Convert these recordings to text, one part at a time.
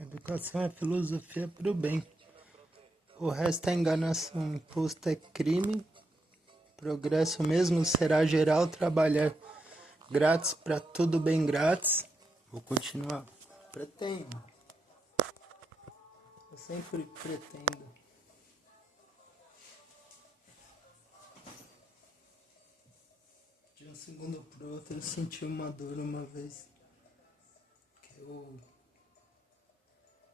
Educação é filosofia para o bem. O resto é enganação. Imposto é crime. Progresso mesmo será geral. Trabalhar grátis para tudo bem grátis. Vou continuar. Pretendo. Eu sempre pretendo. De um segundo pro outro eu senti uma dor uma vez. Que eu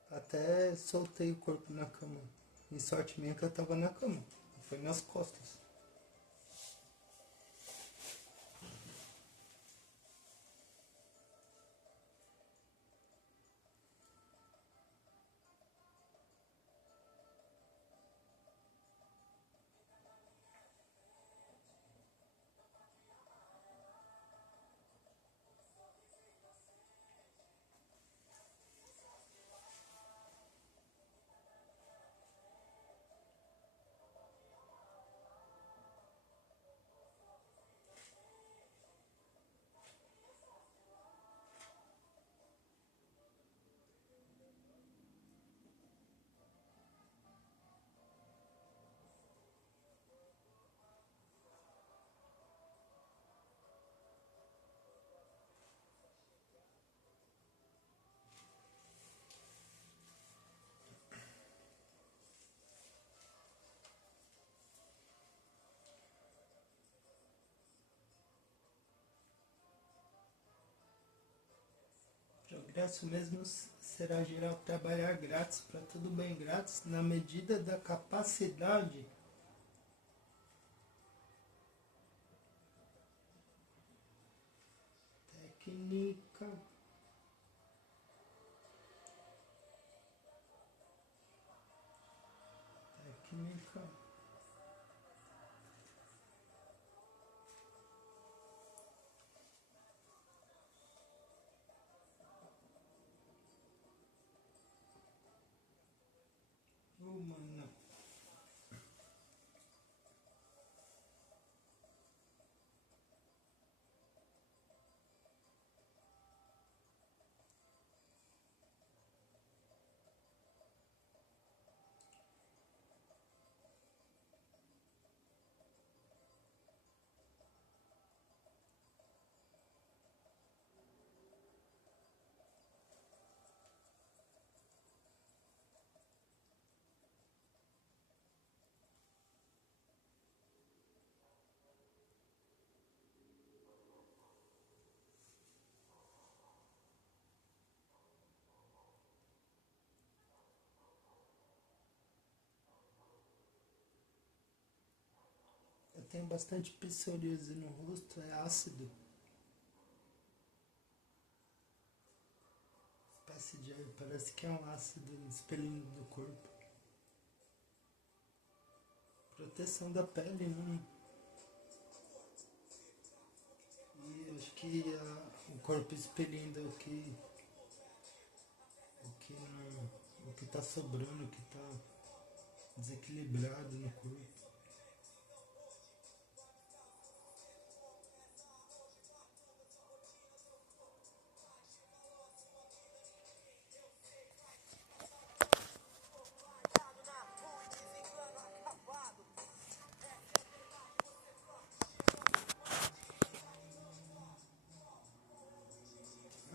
até soltei o corpo na cama. E sorte minha que eu tava na cama. Foi nas costas. Progresso mesmo será geral. Trabalhar grátis para tudo bem grátis na medida da capacidade. Técnica. Técnica. Humana. Eu tenho bastante psoríase no rosto, é ácido. Espécie de, parece que é um ácido expelindo do corpo. Proteção da pele, né? E acho que o corpo expelindo o que tá sobrando, o que tá desequilibrado no corpo.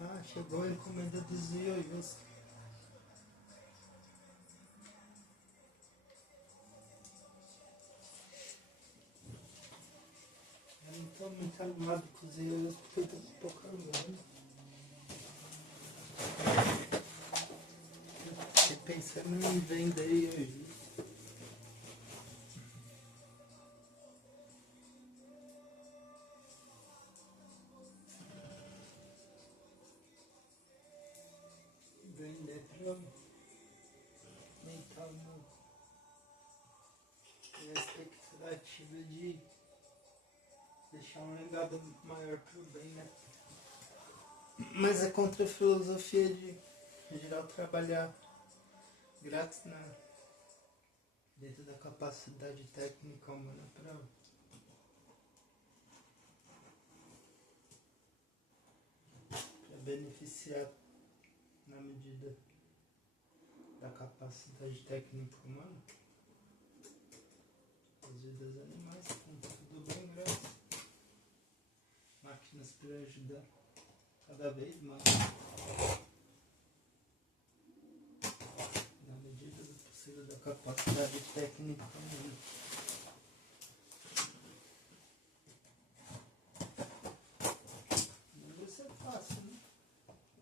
Ah, chegou a encomenda dos ioiôs. Eu não tô muito animado com os ioiôs porque eu tô com pouca grana. Tô pensando em vender ioiôs. Vender pra aumentar minha expectativa de deixar um legado maior pro bem, né? Mas é contra a filosofia de geral trabalhar grátis dentro da capacidade técnica humana para beneficiar na medida da capacidade técnica humana. As vidas animais estão tudo bem, graças. Máquinas para ajudar cada vez mais. Na medida do possível da capacidade técnica humana. Não vai ser fácil, né?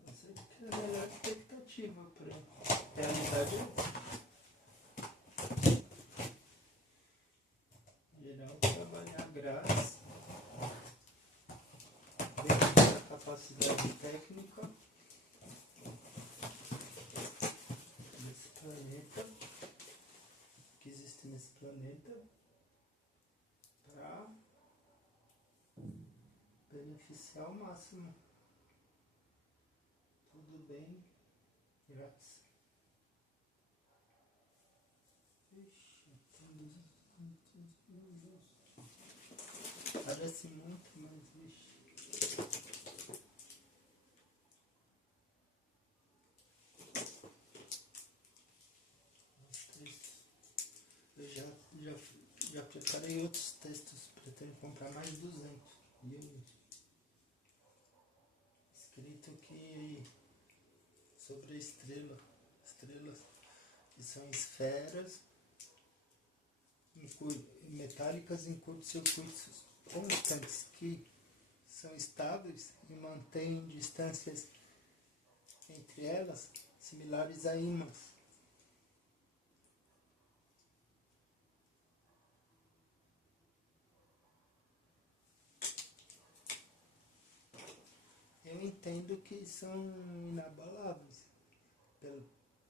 Eu sei que é a melhor expectativa para a realidade geral trabalhar grátis dentro da capacidade técnica desse planeta, que existe nesse planeta, para beneficiar ao máximo. Tudo bem, grátis. Ixi, parece muito, mas vixe. Eu já preparei outros textos, pretendo comprar mais 200. E eu escrito aqui sobre a estrelas que são esferas metálicas em curtos-circuitos constantes que são estáveis e mantêm distâncias entre elas similares a ímãs. Eu entendo que são inabaláveis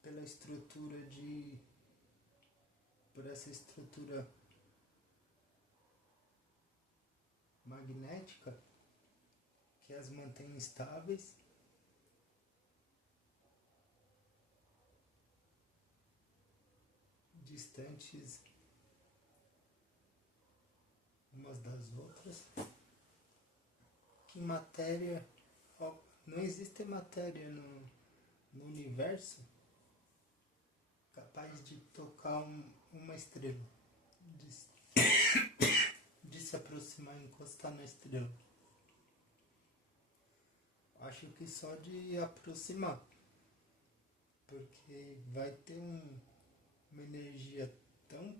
pela estrutura por essa estrutura magnética que as mantém estáveis distantes umas das outras, que matéria, não existe matéria no universo capaz de tocar uma estrela, de se aproximar e encostar na estrela. Acho que só de aproximar, porque vai ter uma energia tão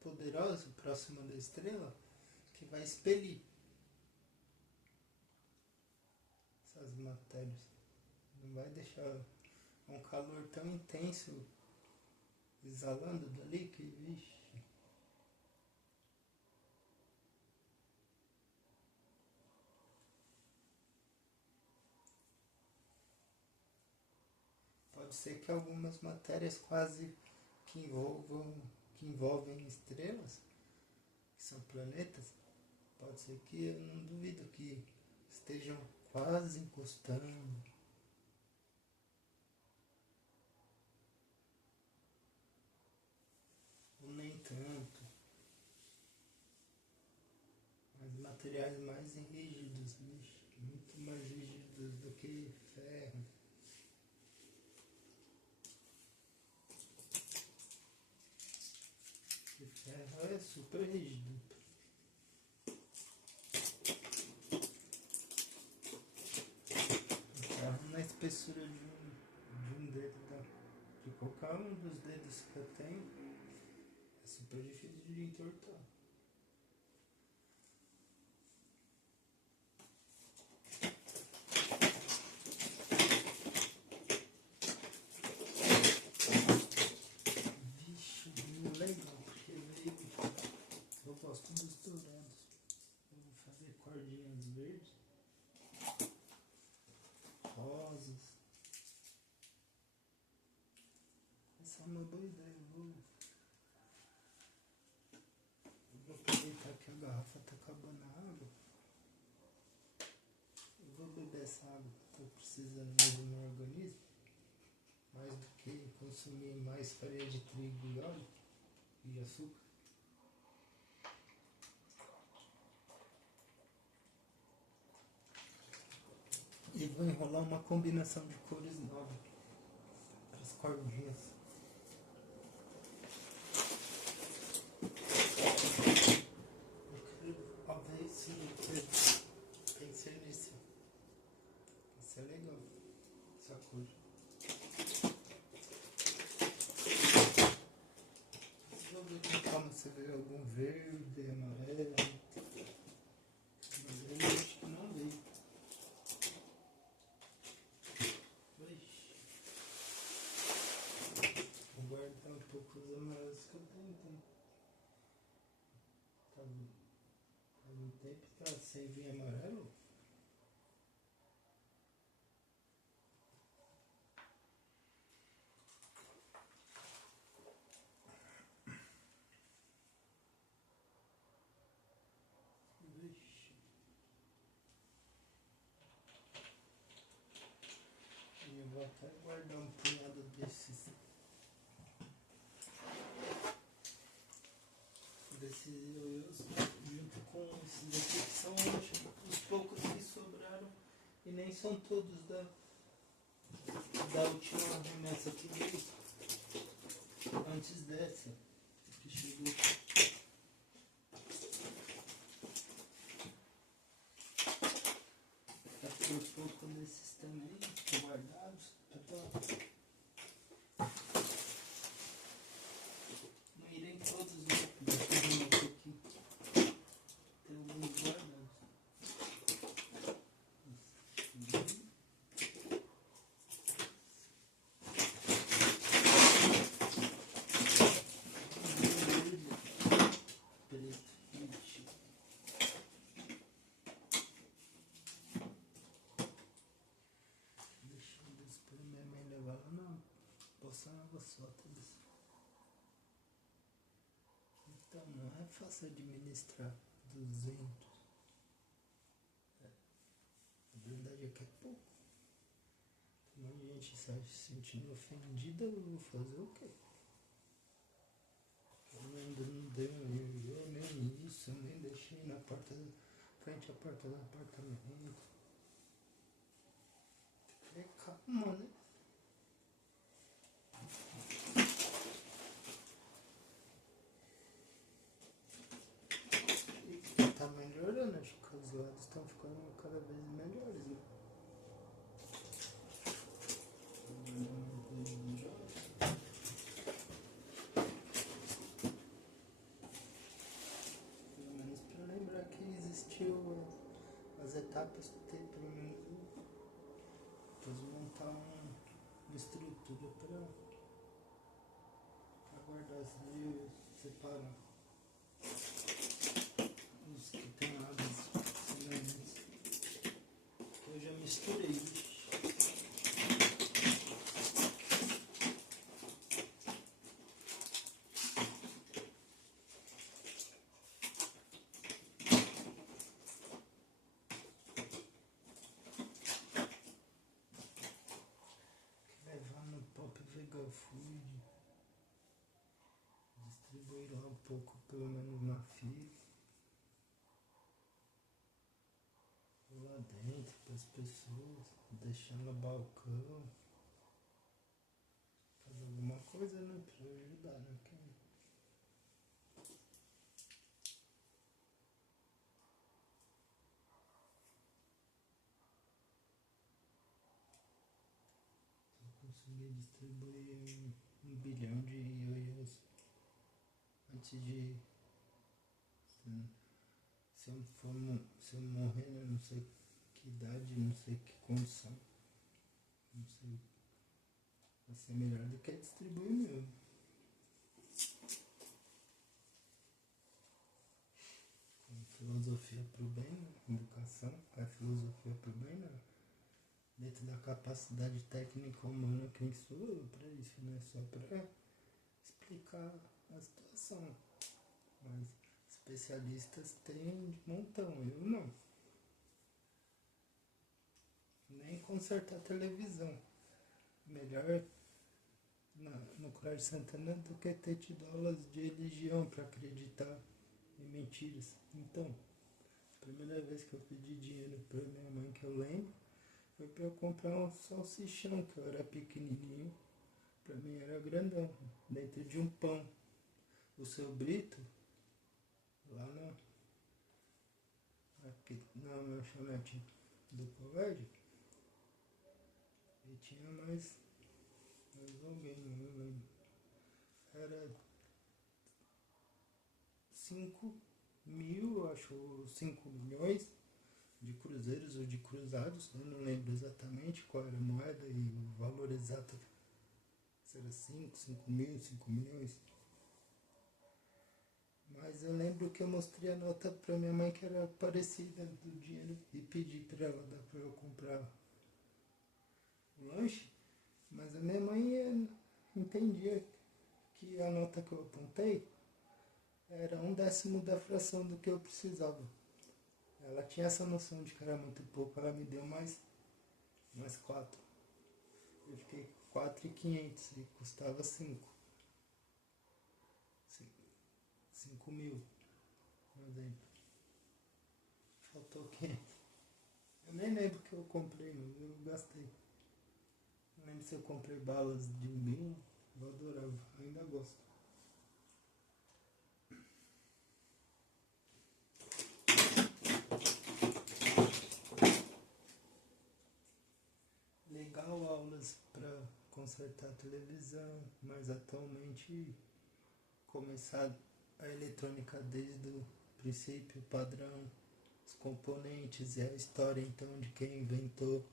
poderosa próxima da estrela que vai expelir essas matérias. Não vai deixar um calor tão intenso exalando dali que, vixe. Pode ser que algumas matérias quase que envolvem estrelas, que são planetas, pode ser que, eu não duvido que estejam quase encostando. Ou nem tanto. Mas materiais mais rígidos, muito mais rígidos do que ferro. E ferro é super rígido. Ferro na espessura de um dedo, de qualquer um dos dedos que eu tenho, é super difícil de entortar. Vixe, não legal, porque eu gosto dos dourados. Eu vou fazer cordinhas verdes, rosas. Essa é uma boa ideia. Eu vou aproveitar que a garrafa está acabando a água. Eu vou beber essa água que estou precisando mais do meu organismo. Mais do que consumir mais farinha de trigo e óleo e açúcar. E vou enrolar uma combinação de cores nova para as cordinhas. Talvez sim, pensei nisso. Isso é legal, essa cor. Vou ver com calma se vê algum verde, amarelo. Mas eu acho que não veio. Vou guardar um pouco os amarelos que eu tenho. Tá no tempo tá sem vir amarelo. Vixe. E eu vou até guardar um punhado desses ioiôs junto com esses daqui que são os poucos que sobraram e nem são todos da última remessa que veio antes dessa que chegou. Tá por pouco desses também guardados. Não irei todos, né? Aqui. Tem alguns guardados. Então não é fácil administrar 200. A verdade é que é pouco. Um monte de gente sai se sentindo ofendida, eu vou fazer o quê? Eu ainda não dei nem isso, eu nem deixei na porta, frente à porta do apartamento. É calma, né? Tá melhorando, acho que os lados estão ficando cada vez melhores, né? Pelo menos para lembrar que existiu as etapas, ter pelo menos depois montar uma estrutura para guardar e separar os que tem lá dos elementos. Eu já misturei. Levar no Pop Vegan Food, distribuir lá um pouco, pelo menos na fila, lá dentro para as pessoas, deixar no balcão, fazer alguma coisa, né, para ajudar, né? Consegui distribuir 1 bilhão de ioiôs antes de. Se eu morrer, né, não sei que idade, não sei que condição, não sei. Vai ser melhor do que distribuir mesmo. Filosofia para o bem, né? Educação, a filosofia para o bem, né? Dentro da capacidade técnica humana, quem sou eu para isso, né? Só para explicar a situação. Mas especialistas têm de montão, eu não. Nem consertar televisão. Melhor no Colégio Santana do que ter tido aulas de religião para acreditar em mentiras. Então, a primeira vez que eu pedi dinheiro para minha mãe, que eu lembro, foi para eu comprar um salsichão, que eu era pequenininho, Pra mim era grandão, dentro de um pão. O Seu Brito, lá no, aqui, na lanchonete do colégio, e tinha mais alguém, não lembro. Era 5.000, acho, 5 milhões de cruzeiros ou de cruzados, eu não lembro exatamente qual era a moeda e o valor exato, se era 5 mil, 5 milhões. Mas eu lembro que eu mostrei a nota pra minha mãe que era parecida do dinheiro e pedi pra ela dar pra eu comprar o lanche, mas a minha mãe entendia que a nota que eu apontei era 1/10 da fração do que eu precisava. Ela tinha essa noção de que era muito pouco, ela me deu mais 4. Eu fiquei com 4.500 e custava 5 mil, por exemplo. Faltou o quê? Eu nem lembro que eu comprei, mas eu gastei. Não lembro se eu comprei balas de 1.000, eu adorava, ainda gosto. Legal aulas para consertar a televisão, mas atualmente começar a eletrônica desde o princípio, padrão, os componentes e a história então de quem inventou,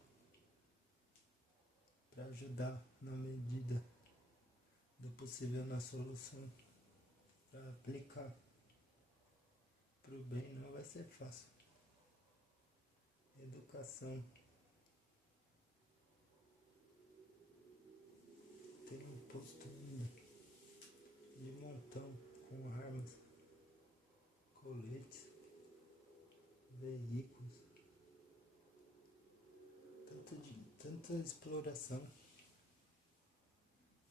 para ajudar na medida do possível na solução, para aplicar para o bem. Não vai ser fácil. Educação. Tem um posto ainda de montão com armas, coletes, veículos, tanta exploração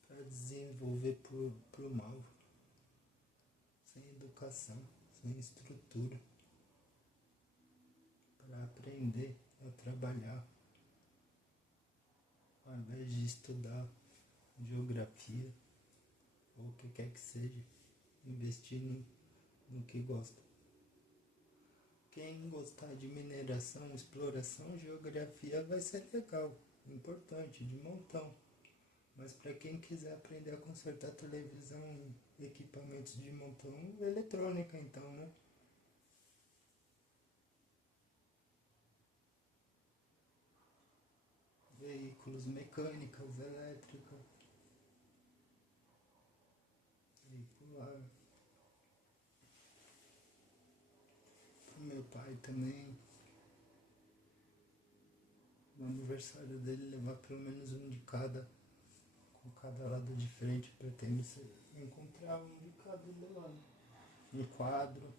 para desenvolver pro mal, sem educação, sem estrutura, para aprender a trabalhar, ao invés de estudar geografia ou o que quer que seja, investir no que gosta. Quem gostar de mineração, exploração, geografia vai ser legal, importante, de montão. Mas para quem quiser aprender a consertar televisão e equipamentos de montão, eletrônica então, né? Veículos, mecânicas, elétrica, veicular. Pro meu pai também, no aniversário dele, levar pelo menos um de cada, com cada lado diferente, pretendo encontrar um de cada do lado. Um quadro,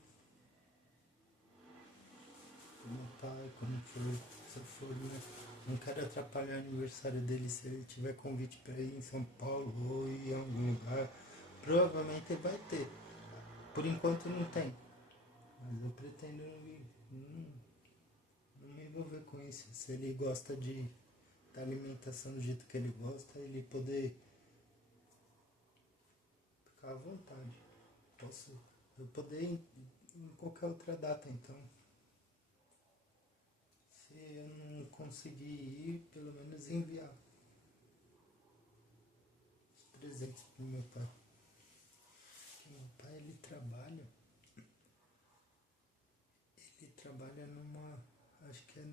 pro meu pai, quando for, se eu for, né? Não quero atrapalhar o aniversário dele se ele tiver convite para ir em São Paulo ou ir em algum lugar. Provavelmente ele vai ter. Por enquanto não tem. Mas eu pretendo não me envolver com isso. Se ele gosta da alimentação do jeito que ele gosta, ele poder ficar à vontade. Eu poder ir em qualquer outra data então. Se eu não conseguir ir, pelo menos enviar os presentes pro meu pai. Porque meu pai ele trabalha numa, acho que é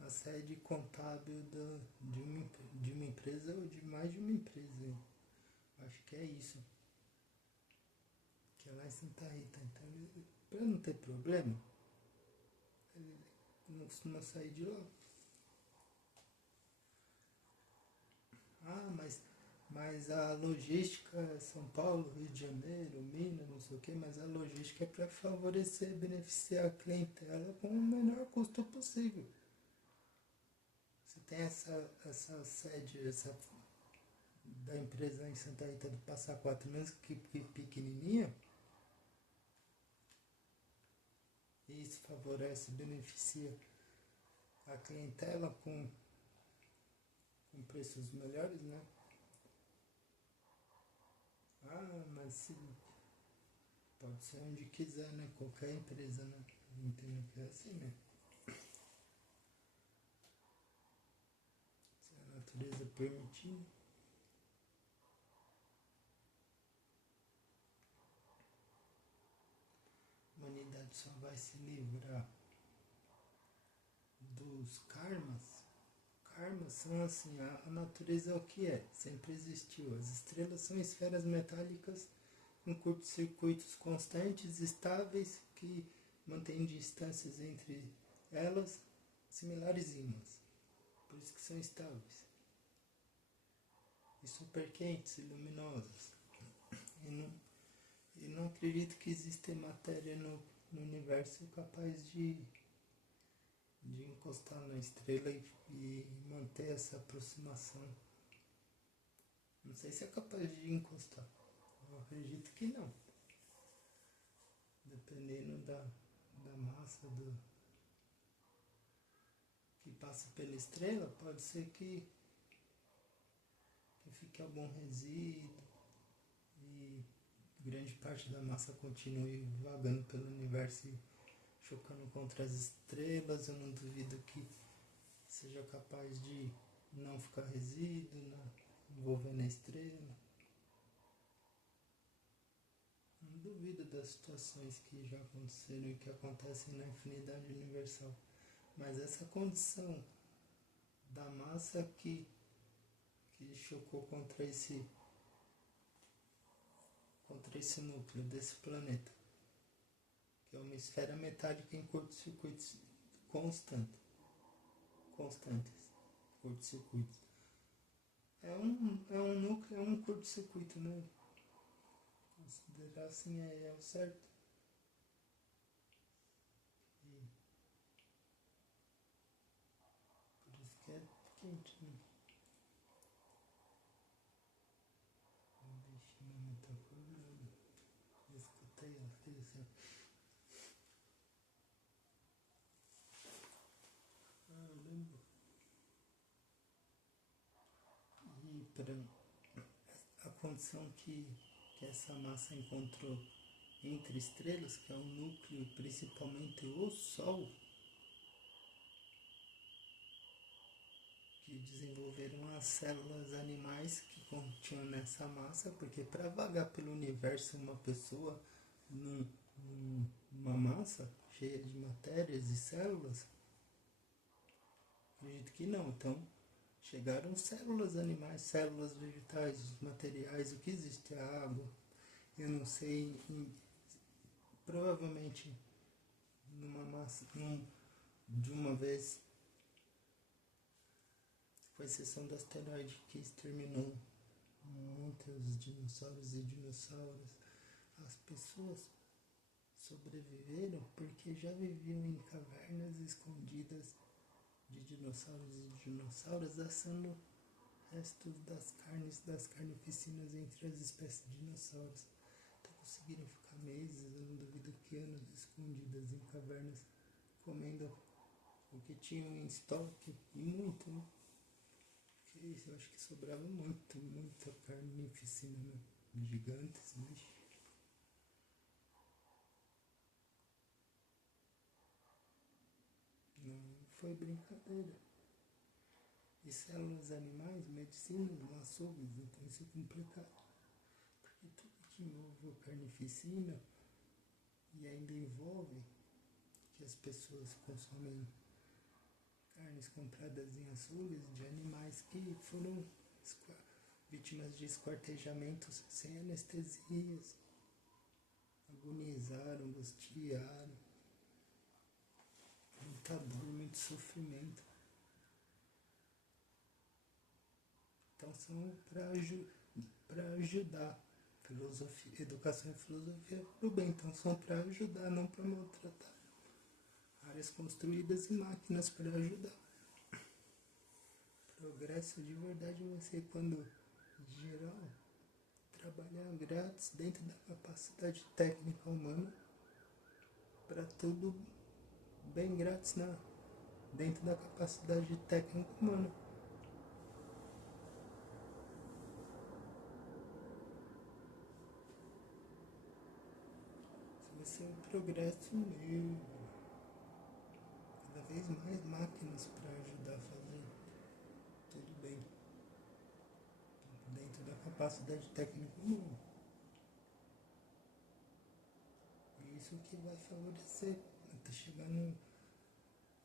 a sede contábil de uma empresa ou de mais de uma empresa. Acho que é isso. Que é lá em Santa Rita. Então, para não ter problema, ele não costuma sair de lá. Ah, mas a logística é São Paulo, Rio de Janeiro, Minas, não sei o que, mas a logística é para favorecer, beneficiar a clientela com o menor custo possível. Você tem essa sede, da empresa em Santa Rita do Passa Quatro, mesmo que pequenininha, e isso favorece, beneficia a clientela com preços melhores, né? Ah, mas se pode ser onde quiser, né? Qualquer empresa, né? Entendo que é assim, né? Se a natureza permitir, a humanidade só vai se livrar dos karmas. Karmas são assim, a natureza é o que é, sempre existiu. As estrelas são esferas metálicas com curtos-circuitos constantes, estáveis, que mantêm distâncias entre elas similares ímãs. Por isso que são estáveis. E super quentes e luminosas. E não acredito que exista matéria no universo capaz de encostar na estrela e manter essa aproximação. Não sei se é capaz de encostar. Eu acredito que não. Dependendo da massa que passa pela estrela, pode ser que fique algum resíduo e grande parte da massa continue vagando pelo universo e chocando contra as estrelas. Eu não duvido que seja capaz de não ficar resíduo, não envolvendo a estrela. Não duvido das situações que já aconteceram e que acontecem na infinidade universal. Mas essa condição da massa que chocou contra esse núcleo desse planeta, que é uma esfera metálica em curtos-circuitos constantes. Curtos-circuitos. É um núcleo, é um curto-circuito, né? Considerar assim é o certo. E por isso que é quente, né? Deixa minha metafora. Escutei, ela fez assim. Ah, eu lembro. E para a condição que essa massa encontrou entre estrelas, que é o núcleo, principalmente o Sol, que desenvolveram as células animais que continham nessa massa, porque para vagar pelo universo uma pessoa numa massa cheia de matérias e células, acredito que não. Então chegaram células animais, células vegetais, os materiais, o que existe, a água, eu não sei, provavelmente numa massa, de uma vez, com exceção do asteroide que exterminou muitos dinossauros e dinossauras, as pessoas sobreviveram porque já viviam em cavernas escondidas de dinossauros e dinossauras, assando restos das carnificinas entre as espécies de dinossauros. Então conseguiram ficar meses, eu não duvido que anos, escondidas em cavernas, comendo o que tinham em estoque, e muito, né? Que isso, eu acho que sobrava muita carnificina, né? Gigantes, bicho. Não foi brincadeira. E células animais, medicina, açougues, então isso é complicado. Porque tudo que envolve carnificina e ainda envolve que as pessoas consomem carnes compradas em açougues de animais que foram vítimas de esquartejamentos sem anestesias, agonizaram, angustiaram, muita dor, muito sofrimento. Então são para ajudar. Filosofia, educação e filosofia pro bem, então são para ajudar, não para maltratar. Áreas construídas e máquinas para ajudar. Progresso de verdade vai ser quando geral trabalhar grátis dentro da capacidade técnica humana, para tudo bem grátis dentro da capacidade técnica humana. ser um progresso mesmo. Cada vez mais máquinas para ajudar a fazer tudo bem. Dentro da capacidade técnica humana. E isso que vai favorecer até chegar no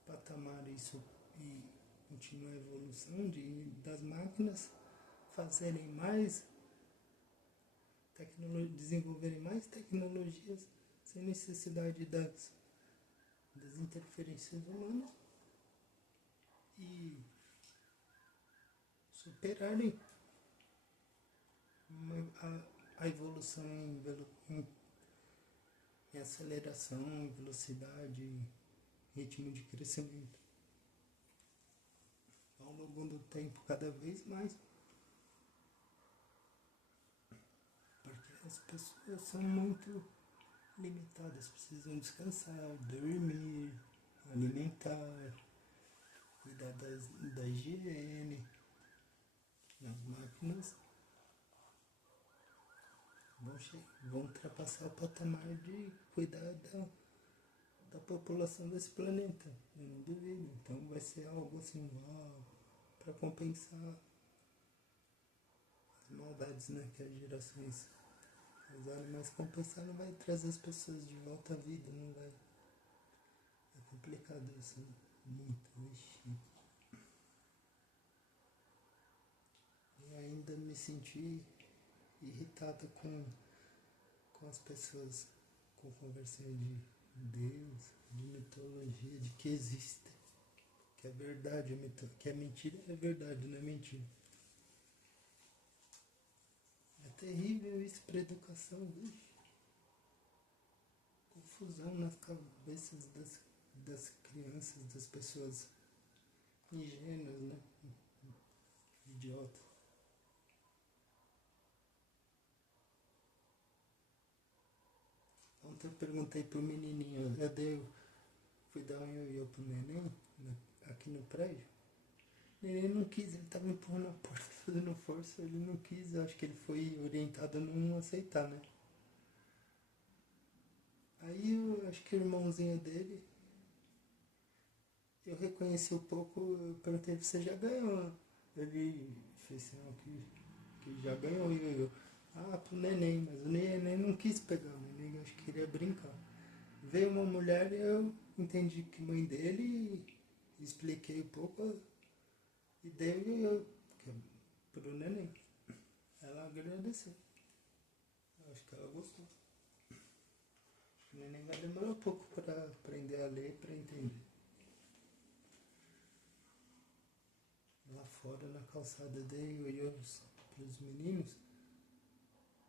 patamar isso e continuar a evolução das máquinas fazerem mais desenvolverem mais tecnologias sem necessidade das interferências humanas e superarem a evolução em aceleração, em velocidade, ritmo de crescimento. Ao longo do tempo, cada vez mais. Porque as pessoas são muito limitadas, precisam descansar, dormir, alimentar, cuidar da higiene. As máquinas vão ultrapassar o patamar de cuidar da população desse planeta. Eu não duvido. Então vai ser algo assim, para compensar as maldades, né, que as gerações usaram, mas compensar não vai trazer as pessoas de volta à vida, não vai. É complicado isso, muito, vixi. Eu ainda me senti irritado com as pessoas com conversando de Deus, de mitologia, de que existe, que é verdade, que é mentira, é verdade, não é mentira. É terrível isso para a educação, vixe. Confusão nas cabeças das crianças, das pessoas ingênuas, né? Idiotas. Ontem eu perguntei pro menininho, fui dar um ioiô pro neném, aqui no prédio. O neném não quis, ele tava empurrando a porta, fazendo força, ele não quis, eu acho que ele foi orientado a não aceitar, né? Aí eu acho que o irmãozinho dele, eu reconheci um pouco, eu perguntei, você já ganhou? Ele fez assim, que já ganhou o ioiô. Ah, pro neném, mas o neném não quis pegar, o neném acho que queria brincar. Veio uma mulher e eu entendi que mãe dele, expliquei um pouco e dei o ioiô pro neném. Ela agradeceu. Eu acho que ela gostou. O neném vai demorar um pouco para aprender a ler e para entender. Lá fora na calçada dei ioiôs para os meninos.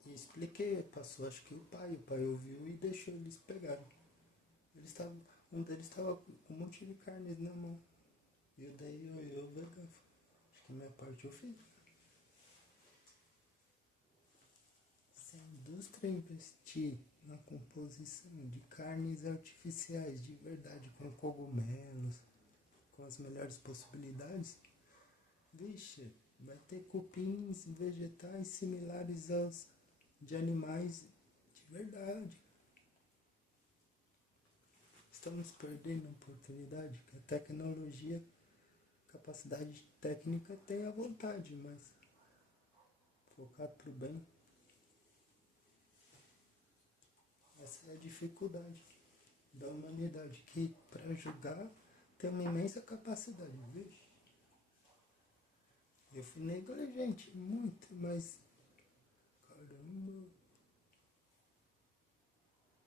E expliquei, passou acho que o pai ouviu e deixou eles pegarem. Um deles estava com um monte de carnes na mão. E eu daí eu vegano. Acho que a minha parte eu fiz. Se a indústria investir na composição de carnes artificiais de verdade, com cogumelos, com as melhores possibilidades, vixe, vai ter cupins vegetais similares aos de animais de verdade. Estamos perdendo a oportunidade que a tecnologia, capacidade técnica tem à vontade, mas focar para o bem, essa é a dificuldade da humanidade, que para julgar tem uma imensa capacidade, viu? Eu fui negligente, muito, mas caramba,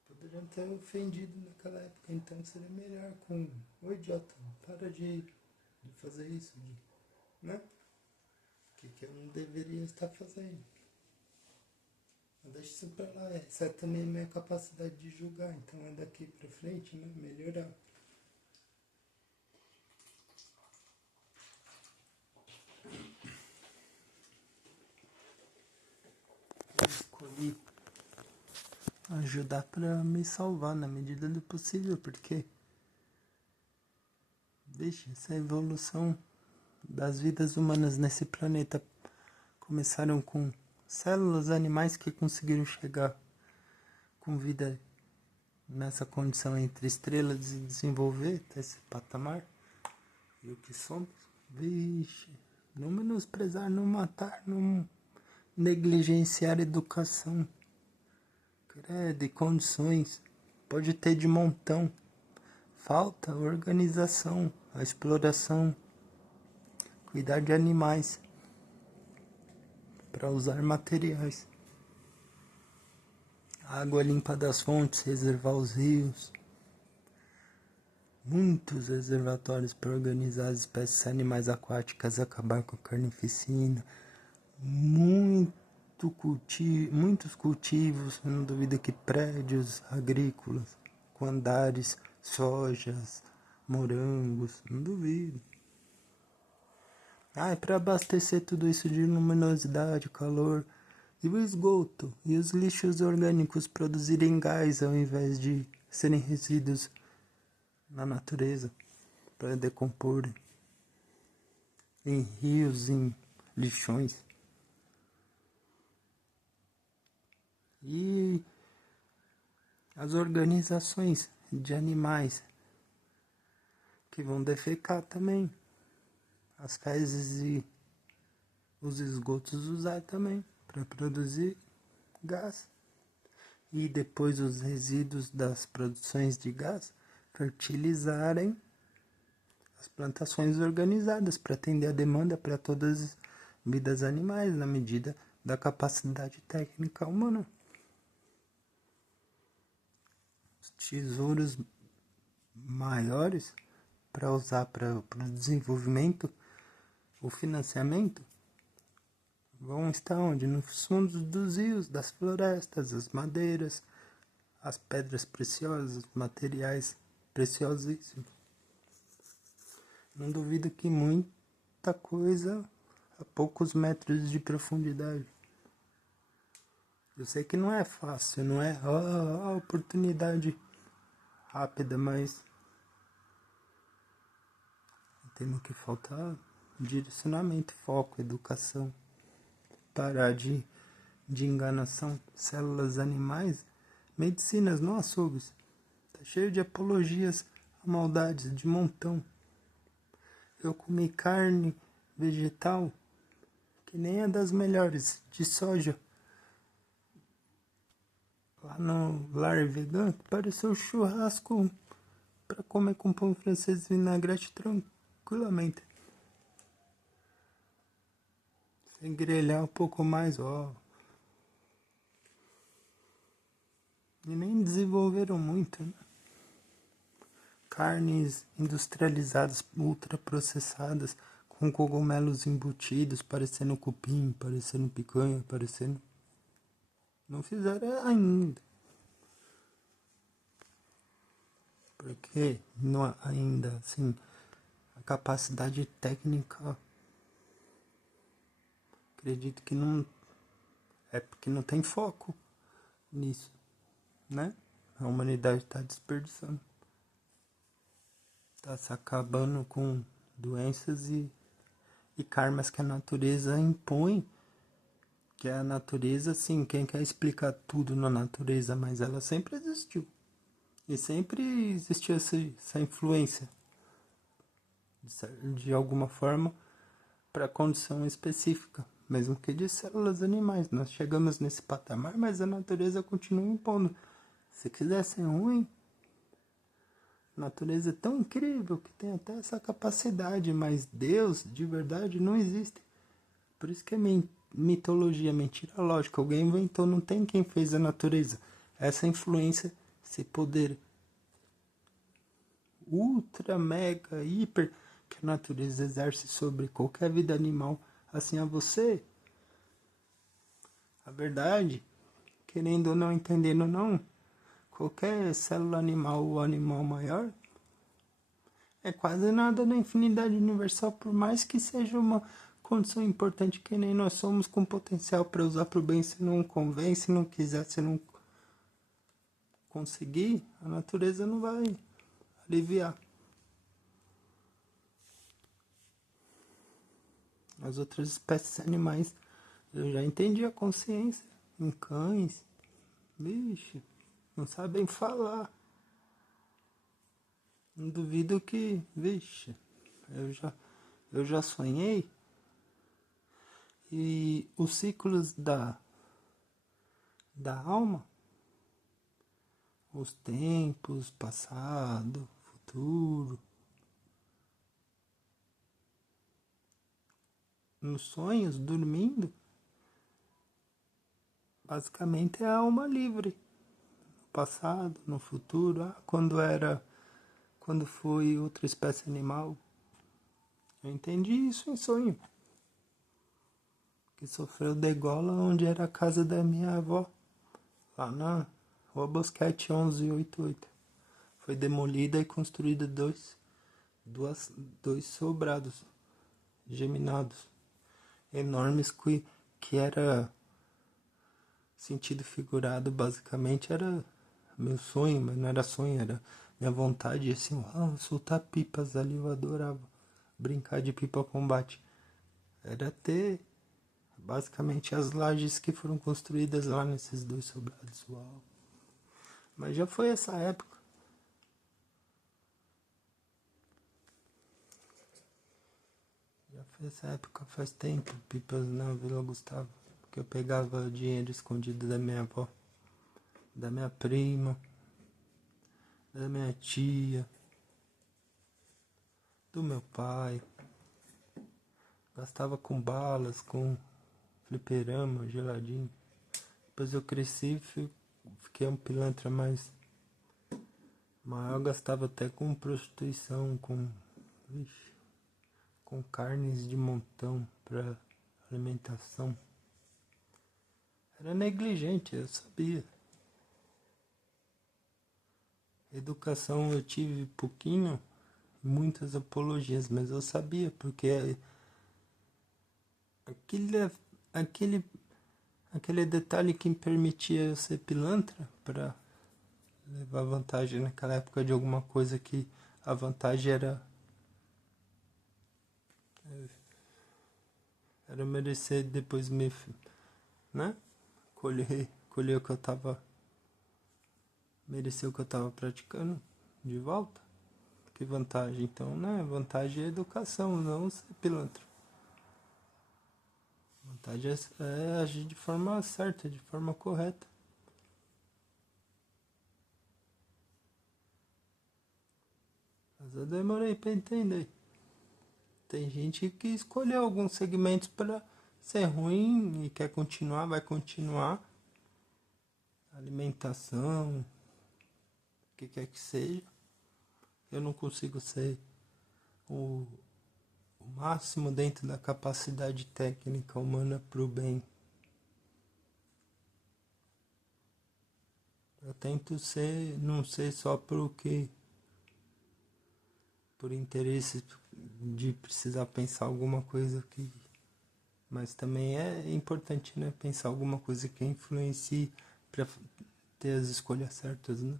poderiam ter ofendido naquela época, então seria melhor com o idiota, para de fazer isso, né? Que eu não deveria estar fazendo. Mas deixa isso pra lá, essa é também a minha capacidade de julgar, então é daqui pra frente, né? Melhorar. Eu escolhi ajudar pra me salvar na medida do possível, porque vixe, essa evolução das vidas humanas nesse planeta começaram com células animais que conseguiram chegar com vida nessa condição entre estrelas de desenvolver até esse patamar. E o que somos? Vixe, não menosprezar, não matar, não negligenciar a educação. Credo, e condições. Pode ter de montão. Falta organização, a exploração, cuidar de animais para usar materiais. Água limpa das fontes, reservar os rios. Muitos reservatórios para organizar as espécies animais aquáticas, acabar com a carnificina. Muitos cultivos, não duvido que prédios agrícolas, com andares, sojas, morangos, não duvido. É para abastecer tudo isso de luminosidade, calor, e o esgoto, e os lixos orgânicos produzirem gás ao invés de serem resíduos na natureza, para decompor em rios, em lixões. E as organizações de animais que vão defecar também. As fezes e os esgotos usar também para produzir gás. E depois os resíduos das produções de gás fertilizarem as plantações organizadas para atender a demanda para todas as vidas animais na medida da capacidade técnica humana. Os tesouros maiores para usar para o desenvolvimento, o financiamento, vão estar onde? Nos fundos dos rios, das florestas, as madeiras, as pedras preciosas, materiais preciosíssimos. Não duvido que muita coisa a poucos metros de profundidade. Eu sei que não é fácil, não é a oportunidade rápida, mas temos que faltar direcionamento, foco, educação. Parar de enganação, células animais, medicinas, não açougues. Tá cheio de apologias a maldades de montão. Eu comi carne vegetal, que nem é das melhores, de soja. Lá no lar vegano, pareceu churrasco para comer com pão francês e vinagrete tranquilamente. Sem grelhar um pouco mais, ó. E nem desenvolveram muito, né? Carnes industrializadas, ultraprocessadas, com cogumelos embutidos, parecendo cupim, parecendo picanha, parecendo... Não fizeram ainda. Porque não há ainda, assim, a capacidade técnica... Acredito que não... É porque não tem foco nisso, né? A humanidade está desperdiçando. Está se acabando com doenças e karmas que a natureza impõe. Que a natureza, assim, quem quer explicar tudo na natureza, mas ela sempre existiu. E sempre existiu essa influência, de alguma forma, para a condição específica, mesmo que de células animais. Nós chegamos nesse patamar, mas a natureza continua impondo. Se quiser ser ruim, a natureza é tão incrível que tem até essa capacidade, mas Deus, de verdade, não existe. Por isso que é mitologia, mentira lógica. Alguém inventou, não tem quem fez a natureza. Essa influência, esse poder ultra, mega, hiper que a natureza exerce sobre qualquer vida animal, assim a você. A verdade, querendo ou não, entendendo ou não, qualquer célula animal ou animal maior é quase nada na infinidade universal, por mais que seja uma condição importante que nem nós somos, com potencial para usar para o bem. Se não convém, se não quiser, se não conseguir, a natureza não vai aliviar. As outras espécies animais, eu já entendi a consciência. Em cães, bicho, não sabem falar. Não duvido que, vixe, eu já sonhei. E os ciclos da alma, os tempos, passado, futuro, nos sonhos, dormindo, basicamente é a alma livre. No passado, no futuro, quando foi outra espécie animal. Eu entendi isso em sonho. Que sofreu degola onde era a casa da minha avó, lá na Rua Bosquete 1188. Foi demolida e construída dois sobrados geminados enormes que era sentido figurado, basicamente era meu sonho, mas não era sonho, era minha vontade, assim, soltar pipas ali, eu adorava brincar de pipa combate. Era ter basicamente as lajes que foram construídas lá nesses dois sobrados. Uau. Mas já foi essa época. Já foi essa época faz tempo, pipas na Vila Gustavo. Que eu pegava dinheiro escondido da minha avó, da minha prima, da minha tia, do meu pai. Gastava com balas, com fliperama, geladinho. Depois eu cresci e fiquei um pilantra mais maior. Gastava até com prostituição, com carnes de montão para alimentação. Era negligente, eu sabia. Educação eu tive pouquinho, muitas apologias, mas eu sabia, porque aquele detalhe que me permitia eu ser pilantra para levar vantagem naquela época de alguma coisa que a vantagem era merecer depois né? Colher o que eu tava, merecer o que eu tava praticando de volta. Que vantagem? Então, né? Vantagem é educação, não ser pilantra. Vantagem é agir de forma certa, de forma correta. Mas eu demorei para entender. Tem gente que escolheu alguns segmentos para ser ruim e quer continuar, vai continuar. Alimentação, o que quer que seja. Eu não consigo ser o máximo dentro da capacidade técnica humana para o bem. Eu tento não ser só por interesse de precisar pensar alguma coisa que... Mas também é importante, né? Pensar alguma coisa que influencie para ter as escolhas certas, né?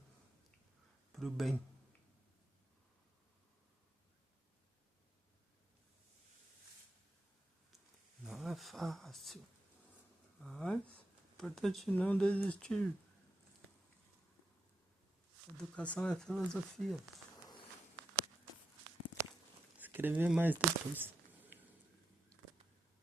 Pro bem. Não é fácil, mas é importante não desistir. Educação é filosofia. Escrever mais depois.